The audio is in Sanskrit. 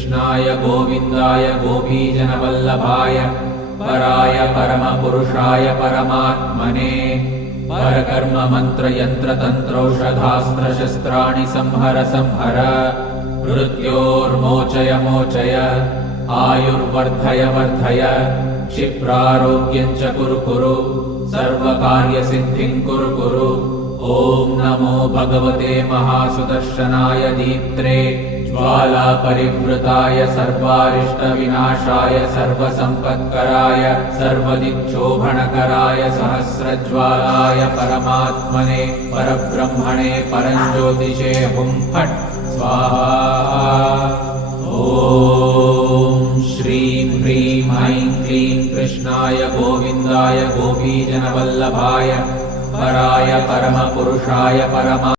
कृष्णाय गोविन्दाय गोपीजनवल्लभाय पराय परमपुरुषाय परमात्मने परकर्म मंत्र यंत्र तंत्रौषधास्त्र शस्त्राणि संहर संहर मृत्योर्मोचय मोचय आयुर्वर्धय वर्धय क्षिप्रारोग्यं च कुरु कुरु सर्वकार्यसिद्धिं कुरु कुरु। ॐ नमो भगवते महासुदर्शनाय दीप्त्रे ज्वालापरिवृताय सर्वारिष्टविनाशाय सर्वसम्पत्कराय सर्वदिक्शोभनकराय सहस्रज्वालाय परमात्मने परब्रह्मणे परञ्ज्योतिषे हुं फट् स्वाहा। ॐ श्रीं ह्रीं ऐं क्लीं कृष्णाय गोविन्दाय गोपीजनवल्लभाय पराय परमपुरुषाय